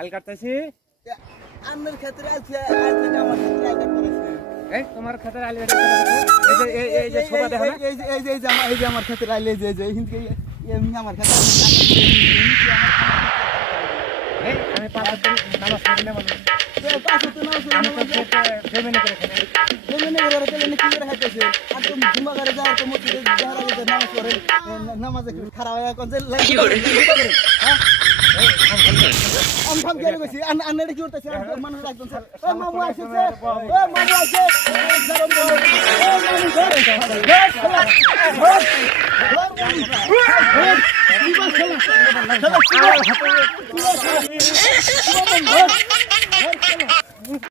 আল কাটতেছি আন্নের ক্ষেত্রে আছে আজ থেকে আমার ক্ষেত্রে আল কাটতেছে এই তোমার ক্ষেত্রে আল এই যে শোভা দেখো না এই যে আমার ক্ষেত্রে আইলে যে হিন্দকে এমনি আমার ক্ষেত্রে এই আমি পাঁচ নামাজ পড়ি না মানে পাঁচ তো নামাজ ফেমেনে করে খেলে জমিনে ঘরে তেলে কি করে খাইতেছে আর তুমি জুম্মা করে যাও তো মসজিদে যারা যে নামাজ পড়ে নামাজ খারাপ হয় কোন যে কি করে হ্যাঁ আমি গেলে কইছি আন্নারে কি করতেছে মানুষ রাখছেন ওই মামু আসছে ওই মামু আসছে জরম বল ওই মামু